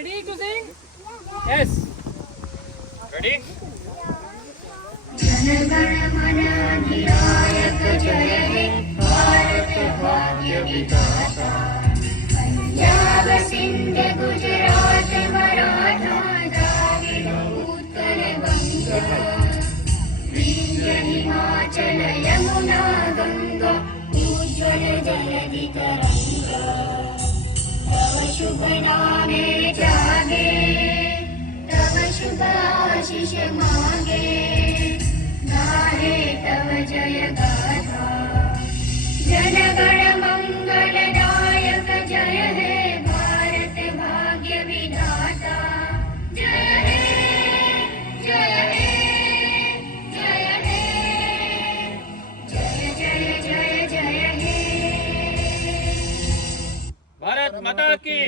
Ready to sing? Yes. Ready? जनगण मन अधिनायक जय हे भारत भाग्य विधाता पंजाब सिंध गुजरात मराठा द्राविड उत्कल बंगा विंध्य हिमाचल यमुना गंगा उज्ज्वल जलधि तरंगा तव शुभ नामे जागे तव शुभ आशीष मांगे गाहे तव जय गाथा जनगण मंगल